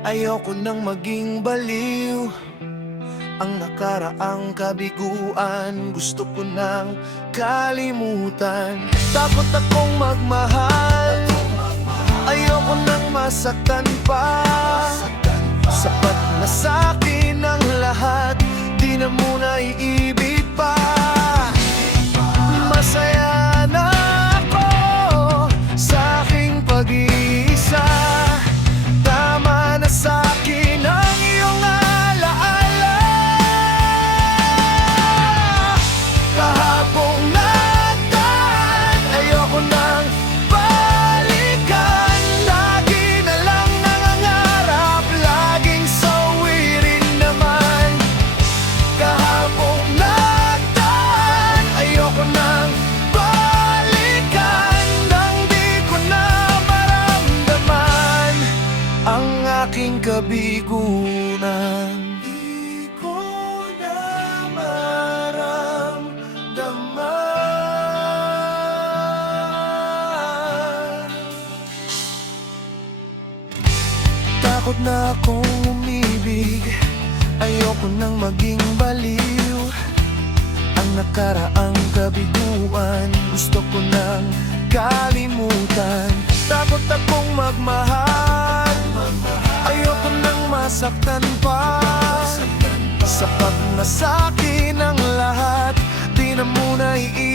Ayoko nang maging baliw. Ang nakaraang kabiguan gusto ko nang kalimutan. Takot akong magmahal, ayoko nang masaktan pa. Sapat na sa'kin ang lahat, di na muna iibig pa. Masaya na ako sa aking pag-iisa. Tama na sa'kin ang iyong alaala. Kahapong nagdaan, ayoko nang balikan. Lagi na lang nangangarap, laging sawirin naman. Kahapong nagdaan, ayoko nang balikan. Nang di ko na maramdaman ang aking kabigunan. Di ko na maramdaman. Takot na akong umibig, ayoko nang maging baliw. Ang nakaraang kabiguan gusto ko nang kalimutan. Takot akong magmahal, ayoko nang masaktan pa. Sapat na sa'kin ang lahat, di na muna iibig